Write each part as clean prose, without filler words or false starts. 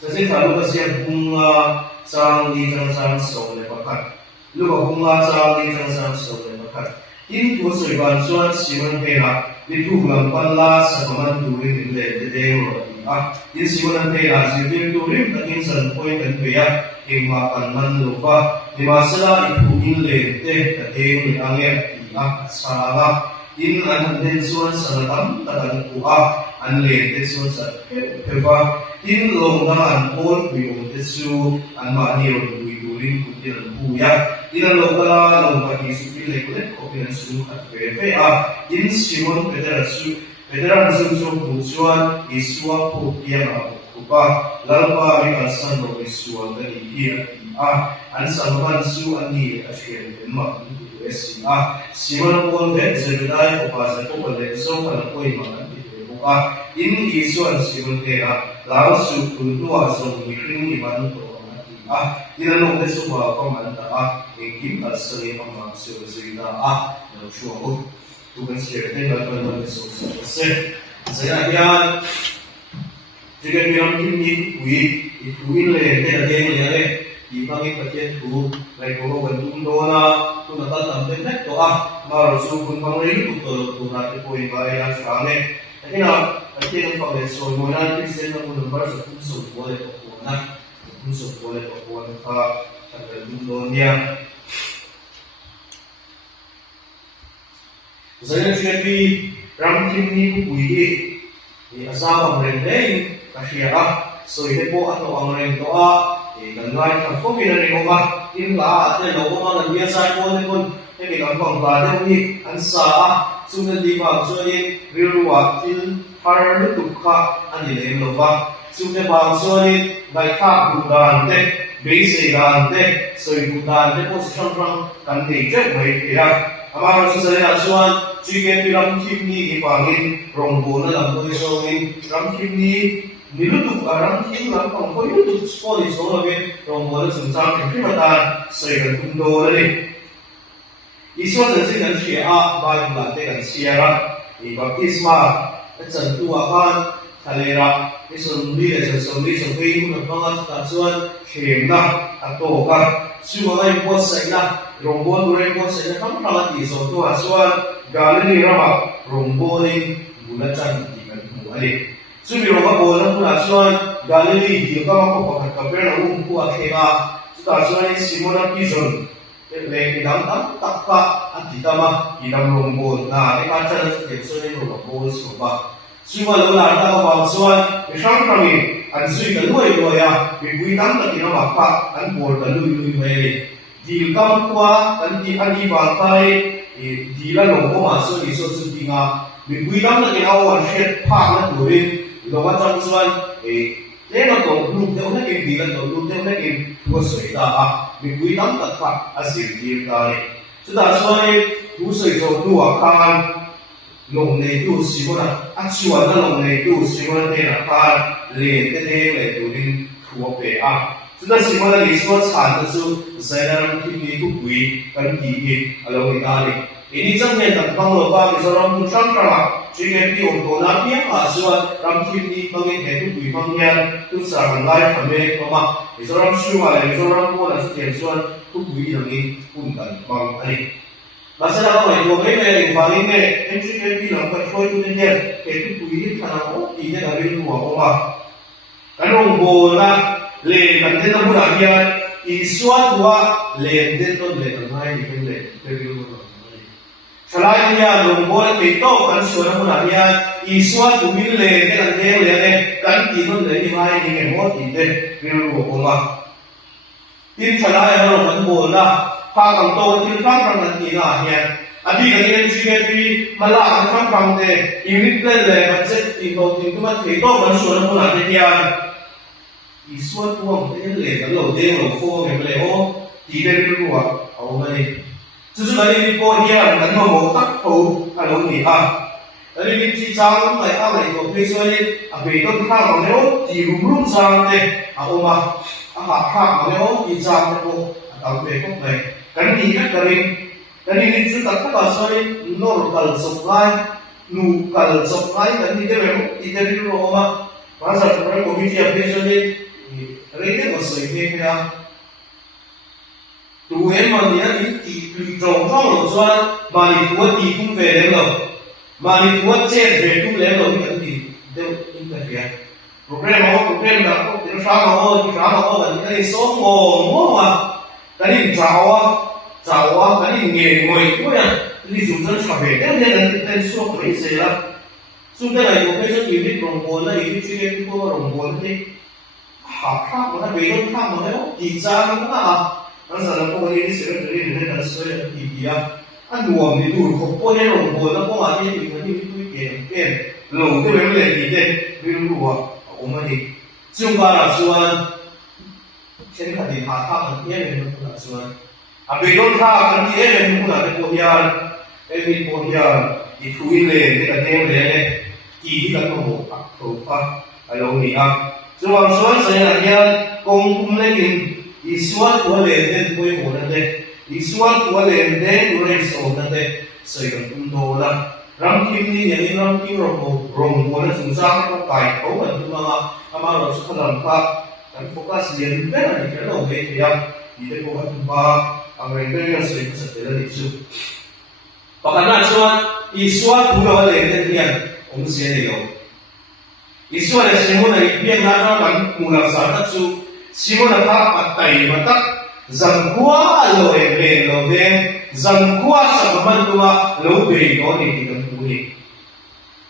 Jadi kalau kasihan bunga sang di sang soleh pakat, lupa bunga sang di sang soleh pakat. Ini tu sebagai suan siwan pera, itu bulan pala sakaman turin le dewa. Ini siwan pera siwan turin takin san poin dan pera makan man lupa di masalah itu inle dewa angin salah. In an den suan sanatam tadan kuha an le te suan sa peva in long dan pol biong te su an ma ni ro bui durin kutil buya in lo kala lo pati su pile kulet kopian su at peve in simon pedera su bu suan iswa po pia ma kupa lalpa mi alsan ro iswa dari dia an saban su an ni asken ma Simon Paul vet Zebedai opasa ko pala so pala ko iman buka in Yesu an Simon kaya lao su kuntua so mikring iman to tinanong deso ba ko man ta kim asali pang so sida no shuo tu kan share te ba ko no so se saya yan jika bilang kimi wi ituin le te ade le ibangin patien tu lai ko bandung dona tu nata tamten net to maro su kun pangri tu tu na te ko ibai ang sane ina patien pa le so mo na kristen na kun bar sa kun so bole ko na kun so bole ko ka sa bandung donia saya jadi ram kimi wi ni asama rende kasiara so ite po ato ang rento dan lain aku bila ni orang ini lah ada orang yang biasa pun ini gampang pada ni ansa sudah dibawa jadi riruatin hari tukar ane lelova sudah bawa jadi baiklah bukan deh besi dan deh bukan deh posisi orang kan dijak baik ya apa maksud saya asuhan jika bilang kimi dipanggil rombongan dalam tulisan ram kimi nilutuk arang kimlang pangko nilutuk sekolah soalnya rombongan sengsang kematan saya kundo ni isu dan siapa baik belate dan siapa baptisma tentu akan kalera isumbi sampai mengenal stasiun shemna atau kan semua yang buat saya rombongan buat saya kan kalau di suatu asuhan galini ramah rombongan bulacan dengan muali Sumiro ka bola pun asuhan Galilei di ka mako pagkapera umpu akema sudah asuhan Simon ang pison le idam takka at ditama idam rombol na ikacha na sa teksonin rombol soba suma lola ta ka asuhan isang kami an sui ka luay loya bibuitam na kinamaka an bol ka luy may di kam kwa an di ani batay di la lobo maso iso sutinga bibuitam na kinawan shet pa na turin Loba tamsuan lena to group de una ke dilan to group de una ke tu soida mi tam takka asir dir kare sudah soai tu soi to tu akan long ne tu simona achuan na long ne tu simona te na kan le le tu din tu pe sudah simona li so chan su zainam ki ni tu bui kan di alo ni kare ini jangan tak banglo ba mizoram tu sang Jika di untuk nabi asuhan ramkim ni pangin itu bui pangyan tu sarang lai kami koma mizoram syuwa mizoram pun asal suan tu bui nangi punkan bang ani. Masalah apa itu? Mereka pangin ni jika di lambat kau itu dia itu bui tanah oh tidak dari luar koma. Kalau bola le nanti nampun agian iswa dua le deton le tanah ini le dari luar. Selain dia rombongan itu kan suara munanya iswa tumil le kan dia le kan tinun le mai ni mo tinde biru koma tin selain rombongan bola pa kang to tin kan nanti na ya adi kan ni sigi mala kan kan de unit le budget tinto tinuma itu kan suara munanya dia iswa tuang le kan lo de lo fo le o tinde biru au mani Susu dari ko dia kan mau tak tahu kalau ni dari ni cicang mai alai ko pesoi abe ko ka mau leo di rum sang te mah ha leo di sang ko atau be ko mai kan ni ka dari ni su tak ka soi local supply kan ni de di dari ro masa ko ko mi dia pesoi เฮียตัวเองมันเนี่ยตีตรงต้องหลงส่วนมาลีตัวตีคุ้มเวรเลยมาลีตัวเจ็บเวรทุกเลยเราที่ตีเดี๋ยวอินเตอร์เนียโปรแกรมเราโปรแกรมเราเดี๋ยวช้าเราที่ช้าเราแบบนี้ส่งงงอ่ะแต่นี่จ้าวแต่นี่เงี้ยงวยด้วยอ่ะนี่จุดนั้นชอบเวรเนี่ยนั่นส่วนไม่เสียส่วนอะไรก็ไม่ใช่อยู่ที่ตรงบนนะอยู่ที่ชีวิตตัวตรงบนนี่หาข้ามมันเวรข้ามมันแล้วดีจังนะนั่นแสดงว่าที่สิ่งที่เราได้สวยดีดีอ่ะอันรวมนี่ดูเขาพูดให้ลงบนแล้วพวกมันที่มีคนที่มีเก่งลงที่เป็นเรื่องดีเด่นไม่รู้ว่า我们的中华人说现在的他们也没有不能说啊别说他跟你也没有不能的国家มีโพธิญาณอีทุยเลนในกันเองเลยที่ที่กันโมอักโตฟะอารมณ์นี้อ่ะส่วนสิ่งนี้กงคุมเล่นอีส่วนตัวเลนเด่นคุยโหนั่นเองอีส่วนตัวเลนเด่นตัวเลนโซนั่นเองสิ่งที่โตละรำคิมนี่อย่างนี้รำคิมเรารงหัวและสงสารก็ไปเขาเหมือนมาเราสุขลังครับการโฟกัสเรียนเป็นอะไรที่เราไม่ได้ที่ได้บอกว่าถึงว่าอะไรก็ยังสิ่งที่จะได้ดีสุดประการนั้นส่วนอีส่วนผู้เราเรียนเนี่ยผมเสียเลยอีส่วนในสิ่งนั้นเพียงนั้นเรามูลสารนั้นสุสิ่งนั้นถ้าปัจจัยมาตักจังหวะเราเรียนเราเรียนจังหวะสมมันตัวเราเรียนเราเนี่ยที่กันผู้นี้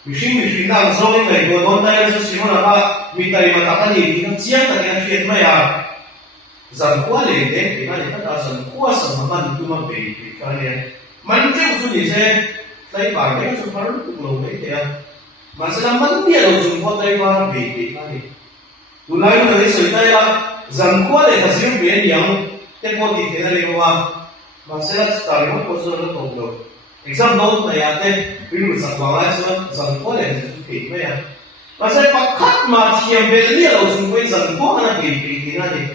มิชินั่งซ้อนในตัวโน้นได้แล้วสิ่งนั้นว่ามีใจมาตักนี่ที่กันเชี่ยกันเนี่ยเชี่ยไม่อ่ะจังหวะเรียนเนี่ยที่นั่นถ้าจังหวะสมมันตัวมันเป็นกันเนี่ยมันจะอุดมใช่ใส่ปากเนี่ยสุภาพบุรุษไม่ใช่มาสลับมันเนี่ยเราจุดพอใจว่าเป็นกันเนี่ยดูแลมันเลยสุดท้ายละจังหวะเลยถ้าสิ่งเป็นอย่างแต่พอดีที่นั่นเรียกว่ามาสลับสไตล์มันก็จะเริ่มต้นแล้ว example ในอันนี้วิรุษว่าอะไรส่วนจังหวะเลยจะเป็นไม่อ่ะมาสลับขัดมาเทียมเป็นเนี่ยเราจุดเป็นจังหวะนั้นเป็นที่นั่นเนี่ย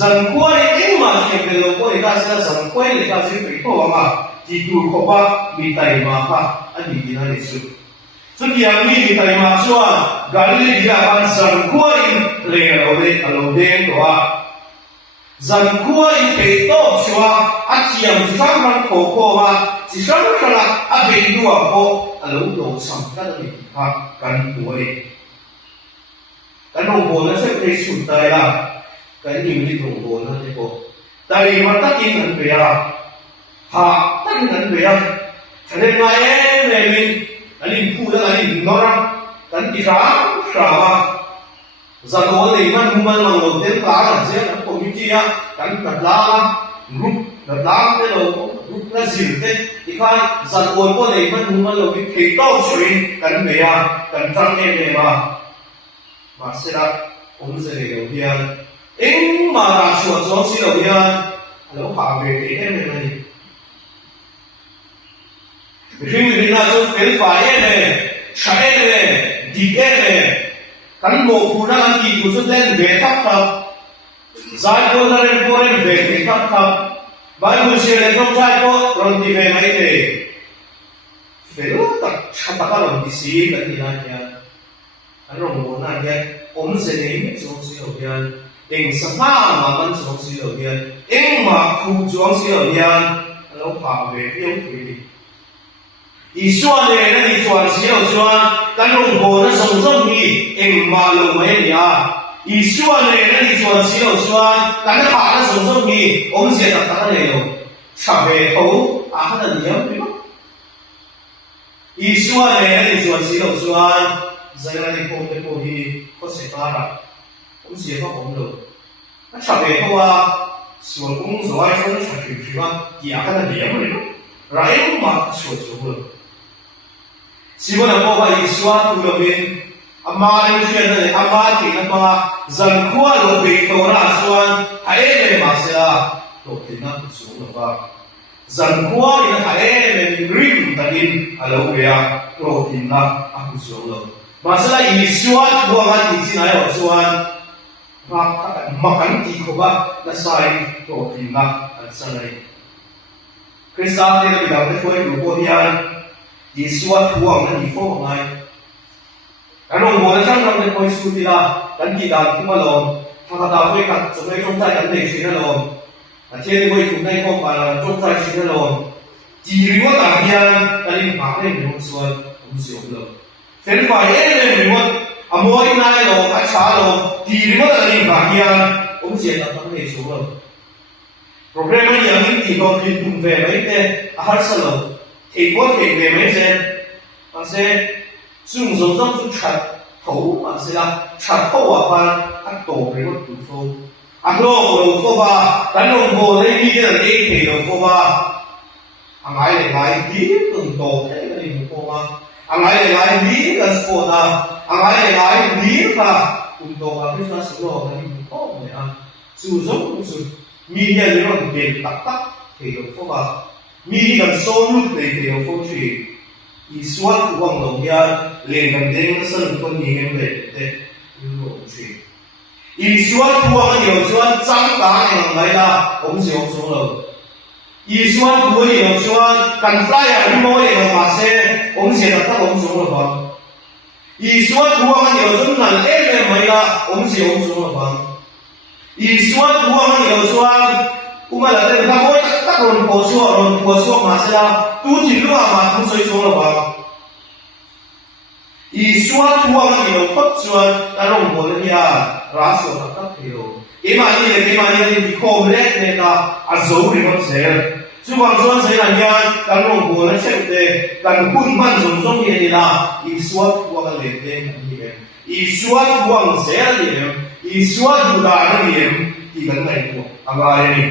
จังหวะเองมาเทียมเป็นเราก็เอกสารจังหวะเลยก็จะเป็นเพราะว่าที่ดูเขาว่ามีใจมาค่ะอันนี้ที่นั่นสุดส่วนอย่างนี้มีใจมาชัวร์การเลี้ยงการจังหวะเองเลี้ยงเราเลี้ยงตัวจังหวะเองเป็นตัวชัวร์อาเทียมจังมันโคโค่ว่าที่จังมันละอาเป็นตัวโคเราโดนสังกัดเลยค่ะกันตัวเองกันลงบนแล้วใช่เป็นสุดใจละกันยิ่งที่ลงบนนั่นเองแต่มันตั้งยิ่งมันเปรี้ยha tak nan beya thale ma melin alin pula alin nora kan tishawa zalo le man human mang lo ten ka je kan committee ya kan kadla group kadla te lo group na zirte ikha zalo ko le man human lo ki theito shrin kan beya kan tang ne ma sira om se le lo hian eng ma ra shuo zo si lo hian lo ha ve te ne ne Vì là cho phép phải này, sai này, đi này, cán bộ phụ nữ ăn gì cũng sẽ lên về thắp thắp, giải quyết là lên bộ lên về thắp thắp, bài muốn xem lên trong giải quyết rồi đi về mấy thế, về lúc tất cả các lòng đi xí cái gì này nhá, anh nói muốn này nhá, ông sẽ đến trong xí đầu tiên, anh sẽ phá mà anh trong xí đầu tiên, anh mà phụ trong xí đầu tiên, anh nói phá về yêu quý đi. อีส่วนเนี่ยนั่นอีส่วนเสียส่วนกันลงโบนั่นส่งส่งมีเอ็งมาลงไม่เนี่ยอีส่วนเนี่ยนั่นอีส่วนเสียส่วนกันขาดนั่นส่งส่งมีองค์เสียตัดตัดเลยโยชาวเบเขาอาหารเนี่ยมั้ยอีส่วนเนี่ยนั่นอีส่วนเสียส่วนใจเราที่ผมเป็นผู้ที่เขาเสียตาละองค์เสียเขาผมเลยชาวเบเขาว่าส่วนองค์ส่วนส่วนชาวชื่อว่าอยากกันเนี่ยมั้ยไรมาส่วนส่วนสิวันนั้นบอกว่าอีสวาตุลบินอามาเรื่องเช่นนั้นอามาที่นั่นมาจังขวาลงไปตัวน่าส่วนให้เลยมาเสียตัวที่นั่นสูงแล้วว่าจังขวาเนี่ยให้เลยริมตะกินอะไรวะเนี่ยตัวที่นั่นอันสูงแล้วมาเสียอีสวาตุว่ากันที่ไหนวะส่วนมากันที่เขาว่านั่นใช่ตัวที่นั่นอันใช่คริสต์เนี่ยเราได้ช่วยดูโบราณอีสวาทวงนั่นอีโฟงไงอันนั้นโบราณช่างเราได้คอยสู้ดีละกันกี่ดานที่มาลง他个大会看准备中在人类学的咯，这位准备空把中在学的咯，几个大天，但你把那没有说，我们是有的。现在也没有，啊，莫一来咯，啊查咯，几个大天大天，我们现在他们也说了。program yang ini kalau di dumpe mereka harus selalu ikut ke mereka, maksudnya sungguh-sungguh tu cat tahu maksudnya cat tahu apa atau berikut tu, atau tu apa, dan boleh dia ni tu apa, angai angai dia tu tahu ni tu apa, angai angai dia kan sekolah, angai angai dia kan untuk apa kita sekolah ni tu apa ni ah, sungguh-sungguhมีเรื่องเรื่องเด็กตักตักเกี่ยวกับว่ามีการสอนลูกเด็กเกี่ยวกับที่อีส่วนของเราเนี่ยเรียนกันเด็กซึ่งคนนี้เด็กเด็กรู้ที่อีส่วนของเรา有ส่วน长大อย่างไรล่ะผมจะบอกส่วนเราอีส่วนของเรา有ส่วนการฟลายอย่างไรอย่างมาเซ่ผมจะบอกผมส่วนเราฟังอีส่วนของเรา有ส่วนนั้นเองไม่ล่ะผมจะบอกส่วนเราฟังอีส่วนหัวมัน有ส่วนอุมาละเต็มทั้งหมดตักลงโพชัวมาเสียตู้ที่รู้มาทุกส่วนส่วนละบ้างอีส่วนหัวมัน有ปัจจุบันแต่ลงโพเนี่ยราชวงศ์ตักเดียวมานี่ที่โคมเล็กเนี่ยก็อาศัยมันเสียช่วงส่วนเสียเนี่ยการลงโพเนี่ยเช่นเดียวการคุ้นมันสมเนี่ยนี่ละอีส่วนหัวมันเล็กเนี่ยนี่อีส่วนหัวมันเสียเนี่ยอีส่วนดูดาเนี่ยที่กันไหนตัวอะไรนี่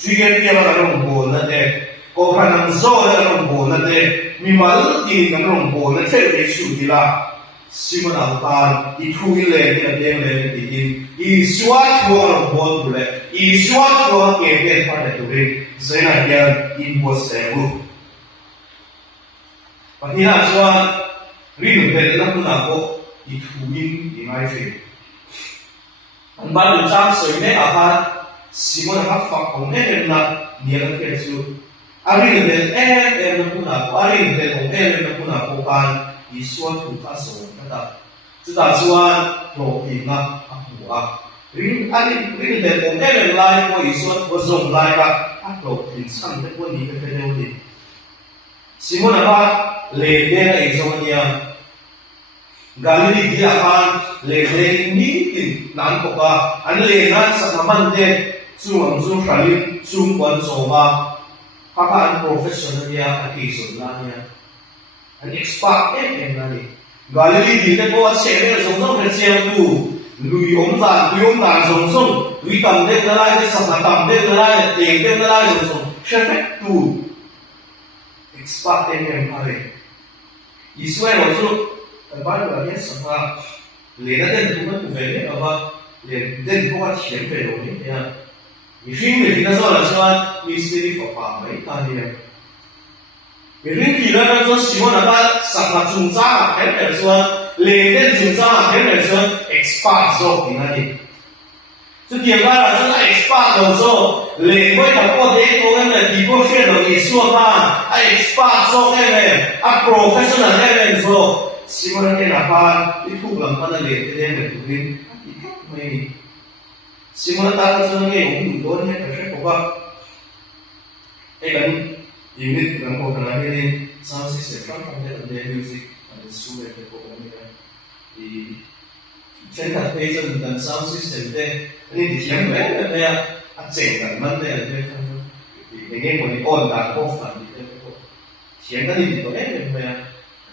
ช่วยกันเตรียมกันลงโบนั่นเองก็ขนาดโซ่กันลงโบนั่นเองมีมาลุ้นกินกันลงโบนั่นเช่นเดียวกันละสิมันเอาตาอีทุยเลยที่เดียวเลยที่กินอีส่วนหัวลงโบดูเลยอีส่วนหัวเก็บเงินพันเดียวเลยเสียหายอินโพสเซอร์วันนี้นะส่วนรีบเป็นนักบุญนักก็อีทุยอีไม่ใช่อันบ้านเราจ้างสวยแม่อาภาสิมันหักฝักของแม่เป็นนักเนี่ยเราเกิดสู่อารีนเป็นนักบุญนักอารีนเป็นของเป็นนักบุญนักของการอีส่วนถูกท้าสงนะครับจะตัดส่วนโลกีนะหัวรีนเป็นของเป็นลายก็อีส่วนก็ส่งลายก็โลกีสั่งเป็นคนนี้เป็นเรื่องดีสิมันหักเลี้ยงเนี่ยอีส่วนเนี่ยGalili dia akan leleng ni nan koka an lengan sakaman de sung khalin sung kwan soba papa an professional dia akisun lanya an expert en nani Galili dia ko sebe song recel tu lui om dan song lui tam de la de sakatam de la de la song chef tu expert en pare Israel alsoบ้านเราเนี่ยสำหรับเรียนได้ทุกคนทุกเวลาว่าเรียนได้ทุกวันเขียนไปโรงเรียนเนี่ยมีสิ่งหนึ่งที่น่าสนใจมีสิ่งที่ฝ่าไม่ทันเนี่ยมีเรื่องที่เราต้องสิ่งว่าเราสักจุดจ้าเห็นแบบส่วนเรียนได้จุดจ้าเห็นแบบส่วน expert โซ่ที่นั่นเองจุดเดียวกันเราต้อง expert โซ่เรียนไว้ทั้งหมดเด็กพวกนั้นเนี่ยที่พวกเชื่อเรามีส่วนมาก expert โซ่ได้ไหม professional ได้ไหมโซ่Simulan ke lapan itu bukan pada lihat dia bertulis itu mai simulan tak sebenarnya umumnya kerja apa kan ini dalam program ini sound system kan ada music ada suara ada program ini di channel page dan sound system deh ini di yang mana dia aceh kan mana dia ini mau di on dan off kan dia siang kan di mana dia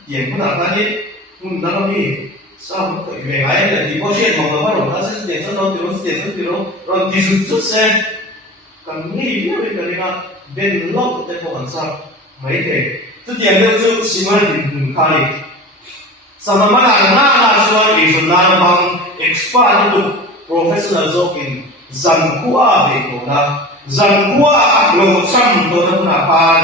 yang pun apa niนั่นนี่สามก็อยู่ในไงเนี่ยที่พ่อเชื่อของเราว่าเราสิ่งเดียวเราเราที่สุดเส้นกันนี่เรื่องอะไรกันเนี่ยเป็นโลกแต่พวกมันสับไม่ได้ทุกอย่างเรื่องสิ่งมันถึงขั้นนี้สมัยนั้นน่าส่วนอีกส่วนนั้นบาง expert ดู professional โจกินจันกัวเด็กคนนั้นจันกัวเราช่างตัวนั้นน่ะพาน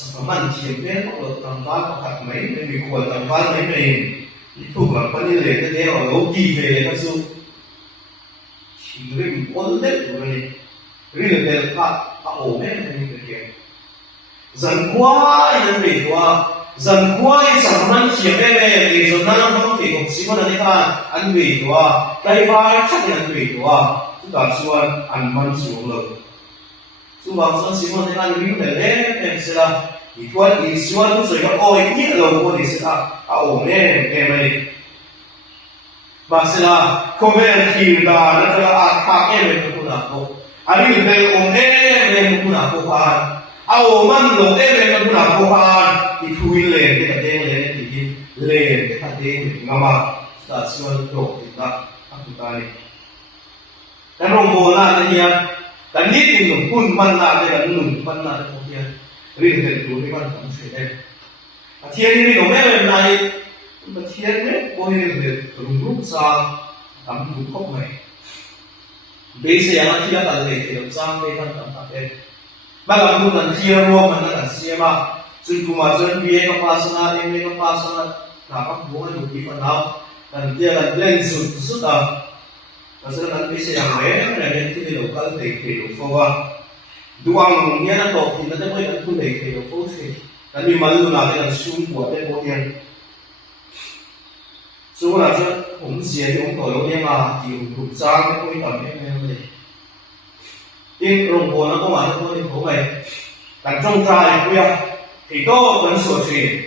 Samaman tiada kalau tanpa pakat main lebih kuat tanpa main itu berapa ni leh dia logi je masuk ring oleh tu ni ring del pak omeh ni kerja zan kuat dan berkuat dần quay sẵn năng chiếm em để rồi năng không thể cùng xí môn anh ăn về đó cái vai chắc là ăn về đó chúng ta xuân ăn mặn xuống rồi chúng ta xuân xí môn anh ăn riêng để lên em sẽ làอีกวันอีกส่วนทุกส่วนก็โอ้ยนี่เราคนที่สุดเอาแม่ไม่มาสิละคงเป็นทีมดาแล้วก็อาคาเอเมนคุณอาโกอันนี้เป็นองค์เอเมนคุณอาโกพานเอามันลงเอเมนคุณอาโกพานอีกคุยเล่นกับเด้งเล่นที่กินเล่นกับเด้งมาสัดส่วนโลกที่ละอันตรายแต่โรงโบราณเนี่ยแต่นี่เป็นหนุ่มคุณมันน่าจะหนุ่มมันน่าจะพวกเนี่ยเรื่องเด็ดดูที่มันทำเสร็จแล้วเทียนนี่หนูแม่เป็นนายเทียนเนี่ยโอ้ยเด็ดรุ่งสางทำถูกครบไหมเบสอย่างนั้นที่เราตัดเลยที่เราสร้างได้ทั้งตัดเองบางคนนั่นเทียนรวมมันนั่นเสียมาซึ่งกูมาจนเบียกับภาษาเองกับภาษาหน้าปักบัวดูที่ฟันเอานั่นเทียนเล่นสุดแล้วฉะนั้นเบสอย่างไรเนี่ยที่เราตัดเลยที่เราฟังว่าDuang ni na to tin na mo ang kulay kayo po siya. Kani malu natin ang sumpo at po yan. So na sa siya yung tolo niya nga yung kutsang ko ito niya. Yung rongpo na kung ano po ito may tagtong tayo kuya. Ito ang suwasi.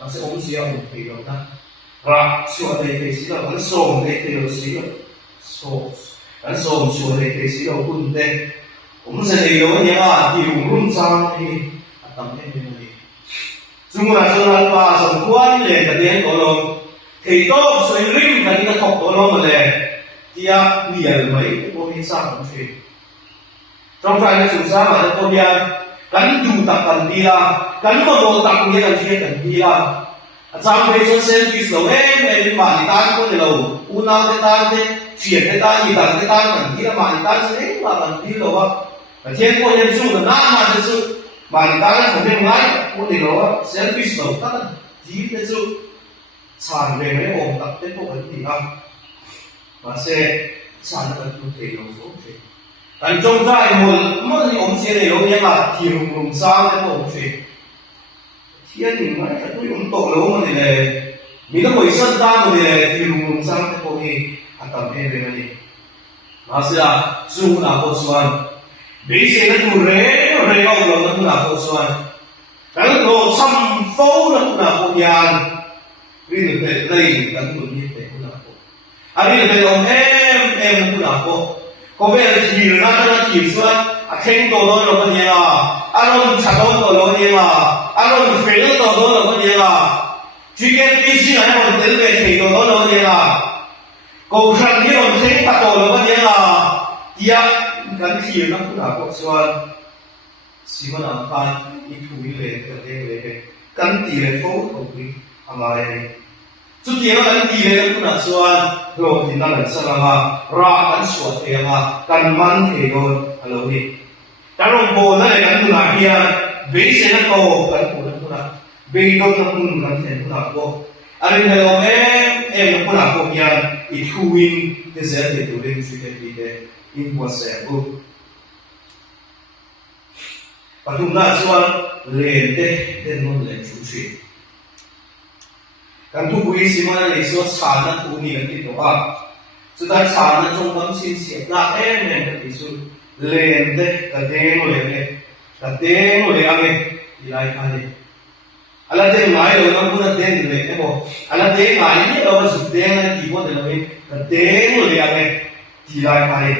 Kasi siya ang kayo na. Suwa tayo kayo sila. Ang song tayo kayo sila. Ang song suwa tayo kayo sila. Kunde. 我们是内容人啊，有论章的，当天的那里。中国人说那把从关联的点多咯，提到水灵的那个头多咯么嘞，第二年尾我们上过去，中山的主山嘛，那边跟住达跟地啦，跟我们达跟的些跟地啦。张飞说先去手哎，马里丹过的喽，乌那的单的，铁的单，一单的单跟地了，马里丹是哎马跟地了啊。天国人住的那么就是马里达人肯定来，我那个先去手，他们第一个就产业没我们的这个问题啊，那些产业都可以有风险。但中在我们现在有点啊，挺容上的风险。天你们这都用多了我们的，你都会生大我们的挺容上的风险，啊，当然没问题。那是啊，住哪个村？Bisi na ture, regaw lang na muna po suwan. Kalau lo sampo na muna po yan. Rin na play, nagpunit na muna po. Ari na om na muna po. Kung may hil na suwan, at heng todo na po niya. Aron chakon todo niya. Aron fail todo na po niya. Chicken bisi na mo tilbe kay todo na niya. Kung saan niyo heng pato na po niya. Tiyakกันที่นักผู้หาพวกส่วนสิวันอังคารอีกทุยเลยกันเองเลยกันตีเลยโฟล์ถูกดิอะไรจุดเดียวกันตีเลยนักผู้หาส่วนโลกที่นั่นสลารากันสวดเองกันมันเองอะไรนี่แต่ลงโบนั่นเลยกันผู้หาเฮียเบสนักโตกันผู้หาเบย์ต้องนักผู้หาเห็นผู้หาพวกอะไรเนี่ยเรานักผู้หาพวกเฮียอีกทุยที่เสียเด็กตัวเล็กสุดที่เด็กimpossible. Patungna suan lente den mon len chuchi. Kan tu bui si mana le so sana tu ni kan ti to a. Su da sana trong bam sin si na ne kan ti su lente ka de mo le ame ilai ane. Ala de mai lo na puna den le ne mo. Ala de mai ni lo su de na ti mo de lo ni ka de mo le ame ilai ane.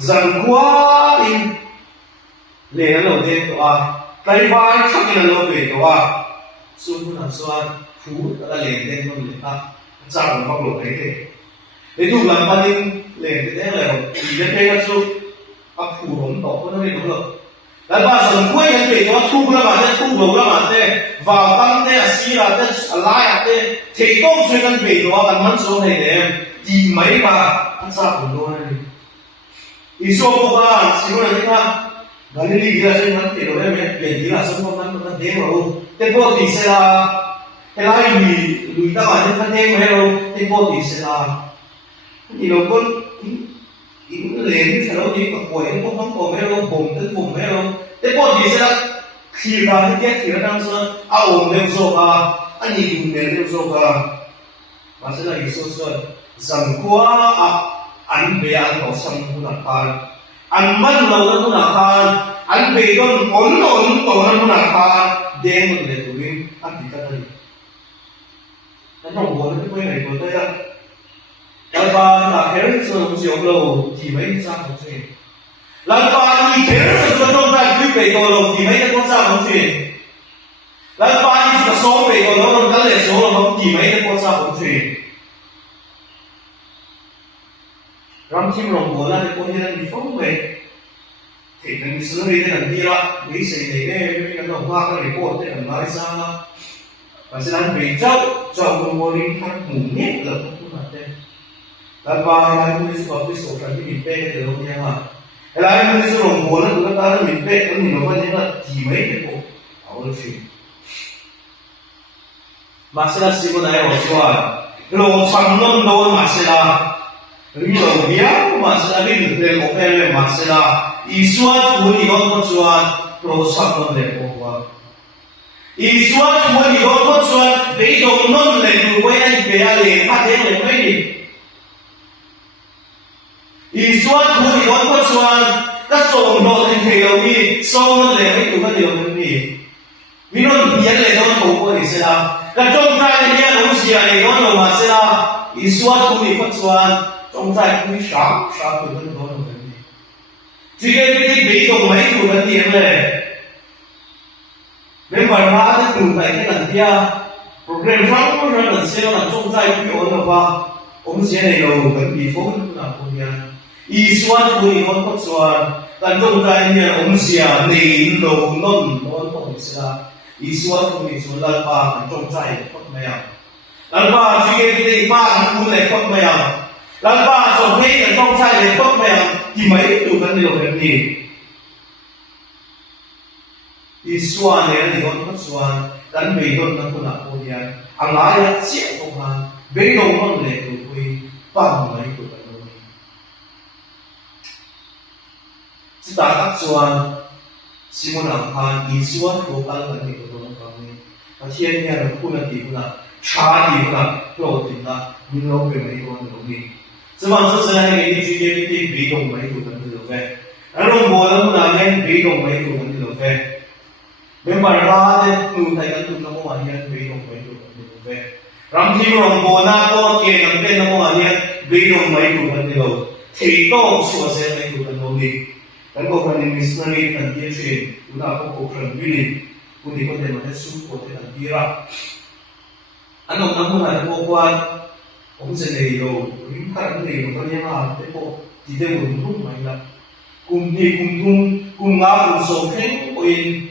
Rằng quá in lệ nó đầu tiên của cái vai chắc là lâu về của xuân cũng làm xoan phú đã lệ tên con lệ chẳng phong lộ đấy để thu làm ban đêm lệ thế là chỉ đến đây là xuân phù hống tổ của nó đi đúng rồiแล้วว่าสมควรยังเป็นว่าทุกข์ละมาได้ทุกข์ลงละมาได้ว่าตั้งแต่สีละได้อะไรได้เทต้องช่วยกันเป็นว่ากันมันส่งให้เนี่ยดีไหมมาอันทราบผลด้วยIso ko ba siguro ni ka ganili gila sa mga tiro na may gila sa mga mga demo tepo di sila elai ni luita ka ni kane mero tepo di sila ilokon in len sa lo di ko ko ko mero bom te bom mero tepo di sila khi ra cái tiết thì nó đang sơn ổn đều rồi anh nhìn đều đều rồi mà sẽ là Giêsu xuân rằng qua anh về anh có xong cũng là khan anh mất lâu nó cũng là khan anh về con ổn tổ nó cũng là khan đen một lệ của mình anh bị cái này anh không muốn cái quê này của tôi á lần ba là thế rồi không chịu lâu thì mấy ra không chuyện lần ba đi thế rồi trong tay quý về tôi lâu thì mấy cái con ra không chuyện lần ba đi số về tôi nó còn cái lệ số là không thì mấy cái con ra không chuyện ram chim rồng bồ là con nhân bị phóng về thì mình xử lý cái này đi ra lý sự này cái đồng hoa cái này của cái làm nói sao và sẽ làm vì cháu cho con mô linh thang ngủ nhất là không là tên lần ba là người sẽ có cái số trang cái mình tên được không nha mà là người sẽ rồng bồ là người ta là mình tên mình nói như là chỉ mấy cái bộ ảo là chuyện mà sẽ là sự này ở chỗ lô sang năm đôi mà sẽ là Rio dia masa ni del opere masela isuat muni gon chuan prosak non le ko isuat muni gon chuan be dong non le tu we ai be ale ma de le me ni isuat muni gon chuan ka song do tin the lo ni song le me tu ka de lo ni mi non bien le don ko ko ni sela ka trong ta ni ya lo sia le gon lo masela isuat muni gon chuan trong在规啥啥部分都有问题，这个被动没有问题嘞，没办法的动在这问题啊。program 上不是很些了，重在规模的话，我们现在有本地风那不一样，一算不一样不算，但重在呢，我们想内容弄多东西啊，一算不一算了吧，重在不没有，了吧，这个地方不来不没有。lần ba trong khi là trong sai để tốt mèo thì mấy tụi nó đều phải gì đi xoa này thì con mất xoa đánh vì con nó cũng là cô nhà anh nói là triệu công hàng với đâu con để tụi quy bằng mấy tụi nó luôn chỉ ta các xoa chỉ muốn làm hàng đi xoa cố gắng là gì của nó còn này và thiên nhà nó cũng là gì cũng là cha gì cũng là đồ tình là nhưng nó về mấy con nó đi这帮是在那个地区的被动为主的那种呗，而中国人那边被动为主的那种呗，没办法的，台湾都那么玩意被动为主的那种呗，然后中国那个给那边那么玩意被动为主的那种，提高说些为主的努力，然后可能 missionary 等地区，有那个国人比例，不离不离嘛，在苏国的等地啦，安那那么那个关。我们这里有看那个方言啊，这个地点文通买了，共地共通共雅共收听会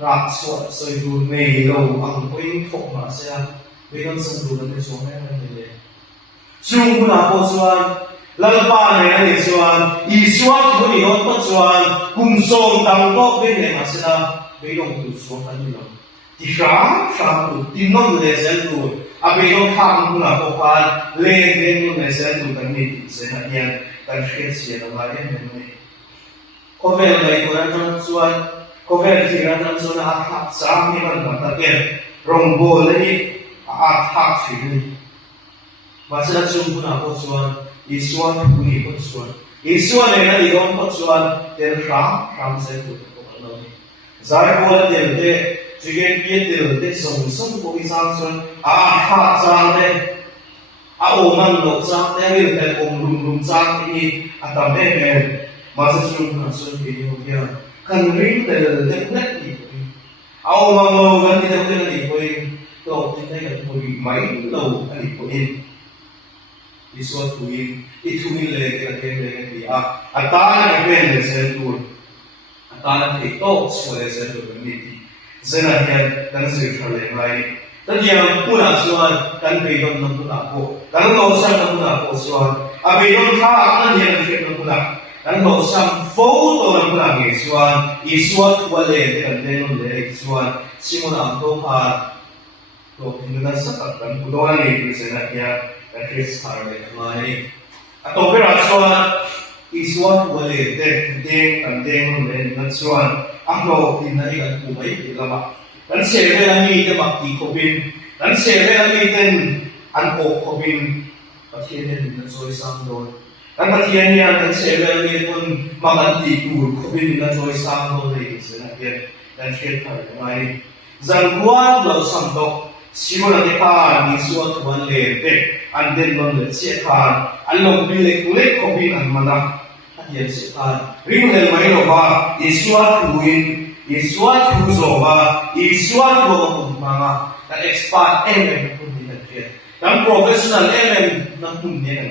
拉出，所以就内容啊会通嘛是啊，为了深度的那说那个的，中国那不算，老板呢也算，一算可以用不算，共收当个为的嘛是啊，为了就说很多。ที่ช้าที่น้องเลยเส้นดูอาไปน้องทำคุณอาพอการเล่นนู่นเลยเส้นดูกันนี่เส้นเนี่ยการเสียอะไรเนี่ยไม่ก็เวลาเลยคนนั้นส่วนก็เวลาที่นั้นส่วนอาทักษะนี่มันมันตะเกียบรงโบเลยอาทักสิ่งนี้มาเสด็จจุ่มคุณอาพอส่วนอีส่วนคุณอีพอส่วนอีส่วนเนี่ยนะอีกคนพอส่วนเดี๋ยวช้าเส้นดูก็มันเลยใจโบเลยเดี๋ยว这个别的的生活的上升他长的我们老长的有的我们龙长的当那边马上就那说给你讲看人的那里我们老人的那里会到那个会买楼那里会你说图音一图音来这个天那个当然那边的程度当然可以到出来程度的问题Sebenarnya dan sesuatu yang lain. Dan yang pula soal dan bidon nak aku, dan dosa nak aku soal. Bidon hak yang kita nak, dan dosa foto nak lagi soal. Isuat boleh dan denon boleh soal. Simula tohan, to kita sekat dan bukan ini sebenarnya kristal yang lain. Atau berasal isuat boleh dan denon boleh soal. ang lo tin na ikan umay ilama dan sebe lagi ke bakti kobin dan sebe lagi ten an ok kobin pathian din na soy sang don dan pathian niya dan sebe lagi pun maganti dur kobin na soy sang don le sina yan dan share thar mai zan kuat lo sam dok simula de pa ni suat wan le te an den don le che khan an lo bi le kule kobin an mana yan se khan ring le mai lo ba isuat huin isuat huzo ba isuat bo manga dan expert pun ni na dan professional na pun ni na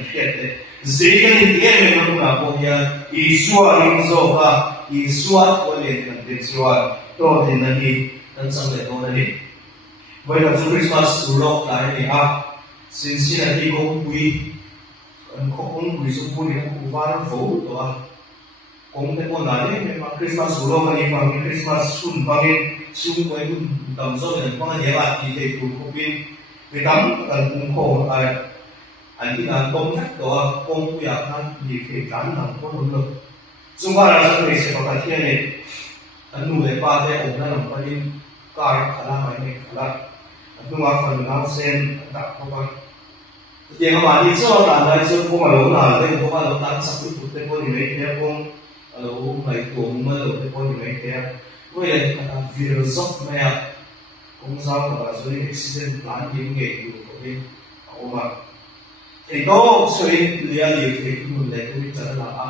zegan ni na pun apo ya isuat huzo ba isuat ko le na isuat to din na ni dan sang le to na ni boy na Christmas ulok lai ni ha Cincinnati ko pui an ko kung gusto po niya kung parang vote to kung te po nari may mga Christmas ulo kani pang Christmas sun pangin sun ko yung damso ng mga niya at ite kupin mitang kan kung ko ay an tinatong to kung kuya kan di kan ng ko nulo sumara sa Kristo pakatiyan eh anu le pa de na ng panin kar kala may kala at nung afan sen tak ko ba yang mani so ta dai so ko ma lo na de ko ma lo tan sa ku te ko ni me te ko lo mai ko ma lo te ko ni me te ko ye ta vir zok me ya ko sa ko ba so ni accident plan yin ge ku ko ni ko ma e to so yin lia li te ku le ku ni ta la a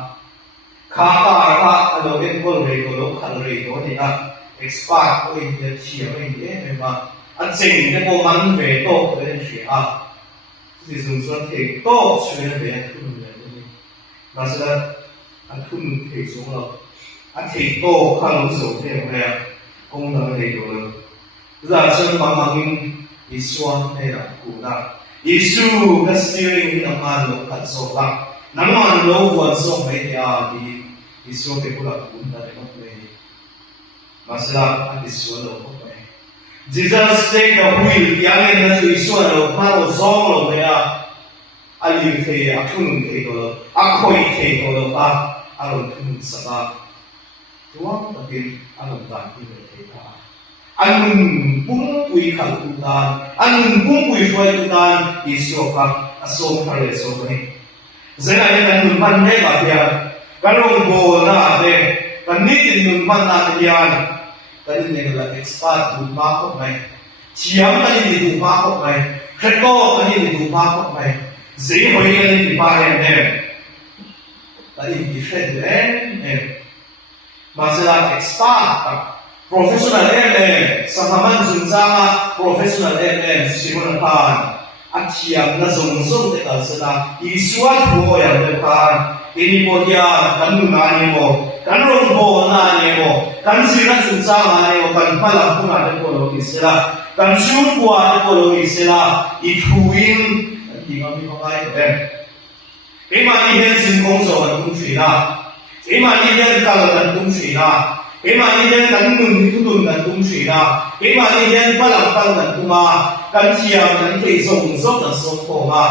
kha ka lo ke ko le ko lo kha le ko ni a expert ko yin ye chi me ye me ma an sing te ko man ve to ko le chi aที่สุดสุดที่โตช่วยเหลือคุณเลยนี่มาซะอันคุณที่สูงเราอันที่โตข้างสูงที่แม่คง能力有了让生忙忙一双那个苦难耶稣的 steering 能按了看手上能按了我送没的啊你说给不了苦难的没马斯拉安的说了Jesus take the wheel yang na su isu lo ma lo song lo me a ali the a thun the to a khoi the to lo ba a lo thun sa ba tuang ta tin a lo ta ti the ta an bung pui khal tu dan an bung pui shoi tu dan isu ka a so ka le so ni zena ne kan man ne ba ya kan lo bo na de kan ni tin nun man na de ya kan ni la expert du ma ko mai chiam kan ni du ma ko mai khato kan ni du ma ko mai zai hoi kan ni pa ne kan ni shed ne masala expert professional sahaman junjanga professional simon pan achiam na zong zong te ka sana isuat ho ya de pan ini podia kan na ni mo kan ro bo na ni mo kan sira junjanga ni mo kan pala puna de ko lo isla kan shu kwa de ko lo isla ithuin ti ma mi ko ai de ema ni hen sin kong so kan tung chi na ema ni hen ka kan tung chi na ema ni hen kan nun ni thun kan tung chi na ema ni hen pala pal kan kuma kan chiam kan te song song na song ko ma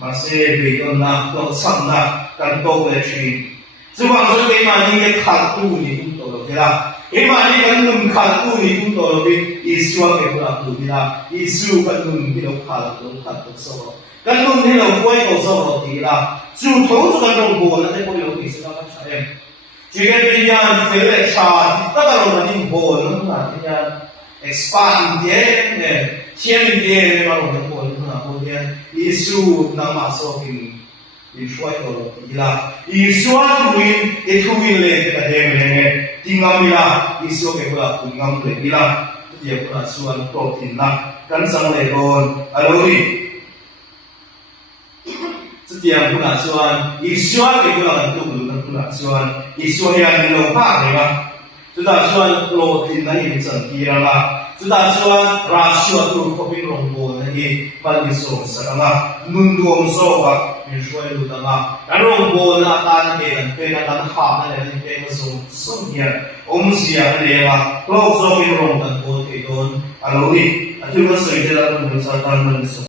ma se be don na lo sam na kan to le chi zuwa so be ma ni ke khat tu ni tu to lo la e ma ni kan nun khat tu ni tu to lo bi isu ke ko la tu ni la isu kan nun bi lo khat to so kan nun ni lo koi ko so lo ti la zu to zu kan lo bo na te ko lo ni sa ka sa em ji ke bi ya fe le cha ta ka lo na ni bo na ni ya expand ye ne chen ye ne ma lo ko na ko ye isu na ma so kin Isua itu ila Isua tuin itu le kita demene tingamila Isu kebula tungam le ila dia pula suan protein lah kan sang le kon alori setiap pula suan Isua kebula tungam pula suan Isua yang lupa ya sudah suan protein lagi macam kira lah sudah suan rasio tu kopi rombo lagi pagi sore sekarang nunduam sobat Isua itu tengah, kalau bola tanah dan pena tanah hak dan pena sum dia, siapa dia lah, kalau so kita orang tak boleh ikut, kalau ni, itu masih jalan bersama